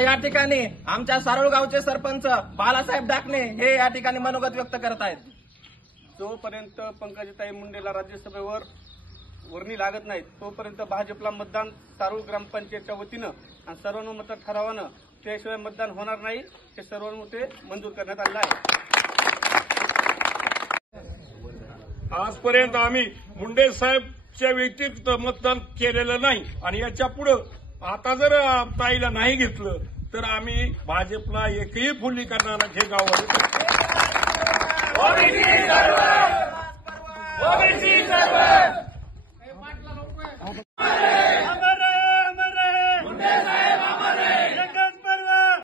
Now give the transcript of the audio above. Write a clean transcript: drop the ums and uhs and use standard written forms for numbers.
या ठिकाणी आमच्या सारोळगावचे सरपंच बालासाहेब डाकणे हे या ठिकाणी मनोगत व्यक्त करत आहेत। जोपर्यंत पंकजाताई मुंडेला राज्यसभेवर वर्णी लागत नाही तोपर्यंत भाजपला मतदान सारोळ ग्रामपंचायतच्या वतीनं आणि सर्वानुमत ठरावानं त्याशिवाय मतदान होणार नाही। हे सर्वानुमते मंजूर करण्यात आलं आहे। आजपर्यंत आम्ही मुंडे साहेबच्या व्यतिरिक्त मतदान केलेलं नाही आणि याच्या पुढे आता जर ताईला नाही घेतलं तर आम्ही भाजपला एकही फुली करणार हे गावावर